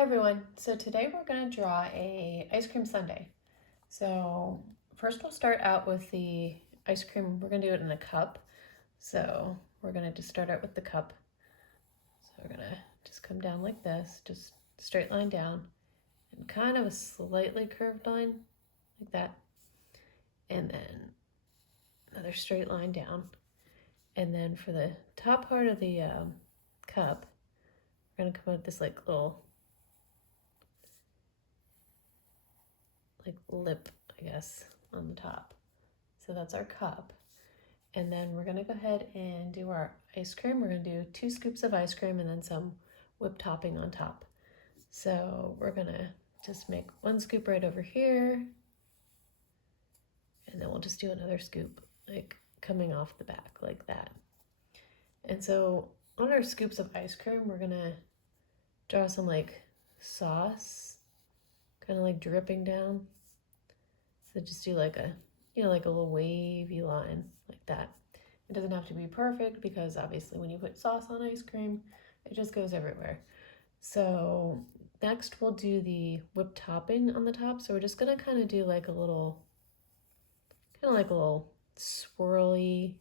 Hi everyone. So today we're going to draw a ice cream sundae. So first we'll start out with the ice cream. We're going to do it in a cup. So we're going to just start out with the cup. So we're going to just come down like this, just straight line down and kind of a slightly curved line like that. And then another straight line down. And then for the top part of the cup, we're going to come out with this like little lip, I guess, on the top. So that's our cup. And then we're gonna go ahead and do our ice cream. We're gonna do 2 scoops of ice cream and then some whipped topping on top. So we're gonna just make 1 scoop right over here. And then we'll just do another scoop, like coming off the back like that. And so on our scoops of ice cream, we're gonna draw some like sauce, kind of like dripping down. So just do like a, like a little wavy line like that. It doesn't have to be perfect because obviously when you put sauce on ice cream, it just goes everywhere. So next we'll do the whipped topping on the top. So we're just gonna kind of do like a little, swirly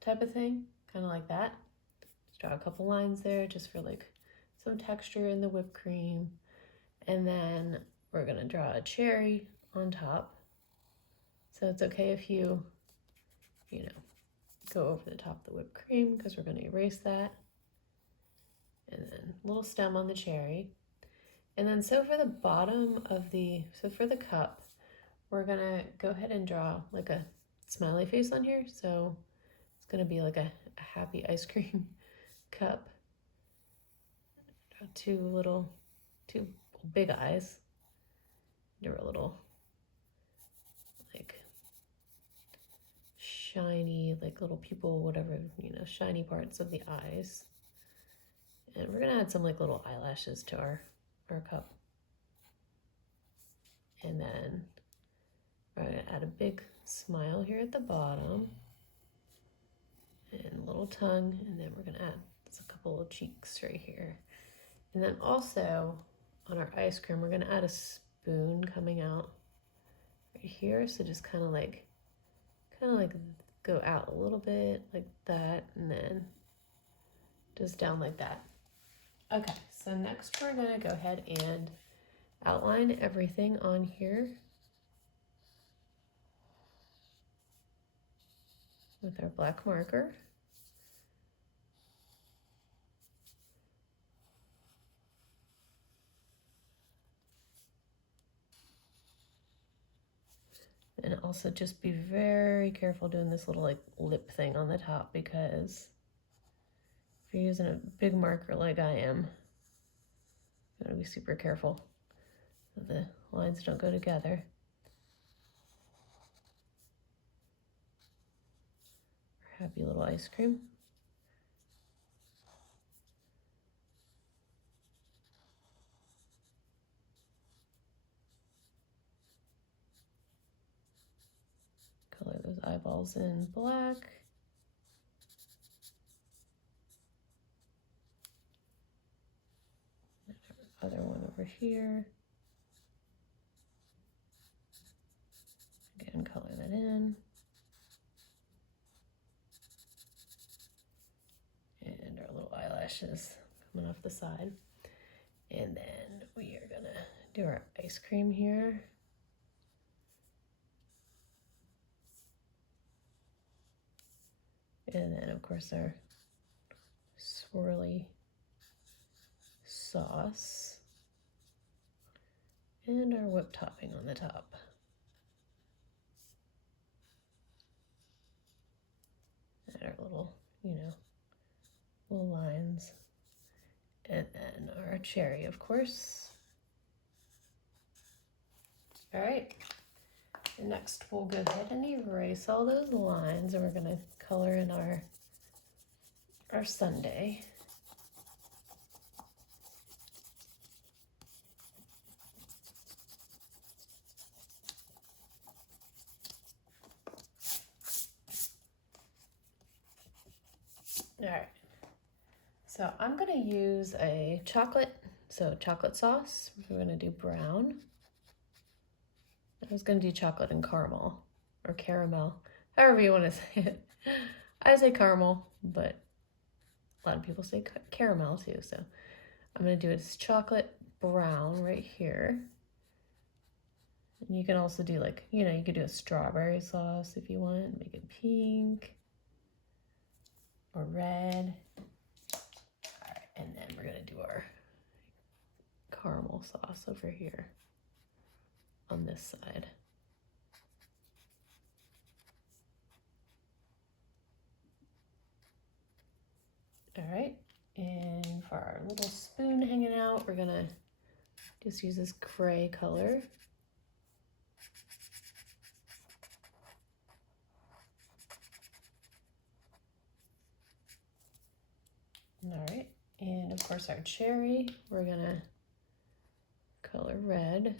type of thing, kind of like that. Just draw a couple lines there just for like some texture in the whipped cream. And then we're gonna draw a cherry on top. So it's okay if you go over the top of the whipped cream because we're gonna erase that. And then a little stem on the cherry. And then so for the bottom of for the cup, we're gonna go ahead and draw like a smiley face on here. So it's gonna be like a happy ice cream cup. Draw two big eyes. Do a little like shiny, like little pupil, whatever, shiny parts of the eyes. And we're gonna add some like little eyelashes to our cup. And then we're gonna add a big smile here at the bottom. And a little tongue, and then we're gonna add just a couple of cheeks right here. And then also on our ice cream, we're gonna add a spoon coming out right here. So just kind of like go out a little bit like that, and then just down like that. Okay, so next we're gonna go ahead and outline everything on here with our black marker. And also just be very careful doing this little like lip thing on the top, because if you're using a big marker like I am, you gotta be super careful so the lines don't go together. Our happy little ice cream. Color those eyeballs in black. Other one over here. Again, color that in. And our little eyelashes coming off the side. And then we are gonna do our ice cream here. And then of course our swirly sauce. And our whipped topping on the top. And our little, little lines. And then our cherry, of course. All right. And next we'll go ahead and erase all those lines, and we're gonna color in our sundae. All right. So I'm gonna use a chocolate sauce. We're gonna do brown. I was gonna do chocolate and caramel, or caramel, however you wanna say it. I say caramel, but a lot of people say caramel too, so I'm gonna do this chocolate brown right here. And you can also do like, you could do a strawberry sauce if you want, make it pink or red. All right, and then we're gonna do our caramel sauce over here on this side. All right, and for our little spoon hanging out, we're gonna just use this gray color. All right, and of course our cherry, we're gonna color red.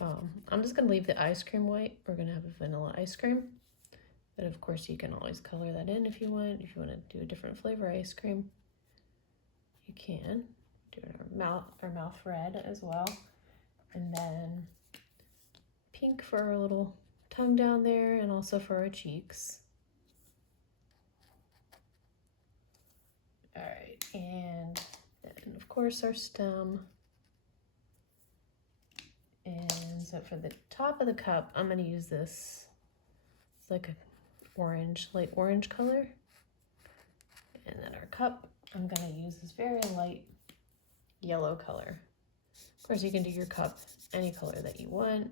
I'm just gonna leave the ice cream white. We're gonna have a vanilla ice cream, but of course you can always color that in if you want. If you want to do a different flavor ice cream, you can. Do our mouth red as well, and then pink for our little tongue down there, and also for our cheeks. All right, and then of course our stem. And so for the top of the cup, I'm gonna use this. It's like a light orange color. And then our cup, I'm gonna use this very light yellow color. Of course, you can do your cup any color that you want.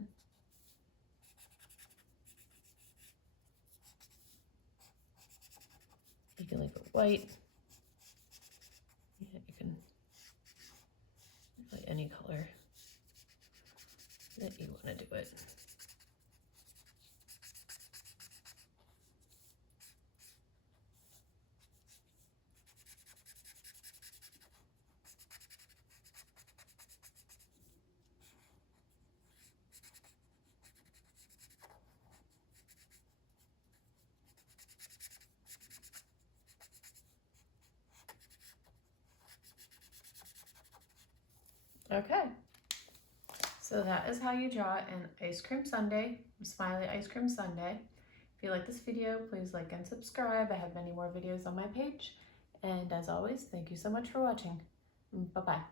You can leave it white. Yeah, you can any color that you want to do it. Okay, so that is how you draw an ice cream sundae, smiley ice cream sundae. If you like this video, please like and subscribe. I have many more videos on my page. And as always, thank you so much for watching. Bye-bye.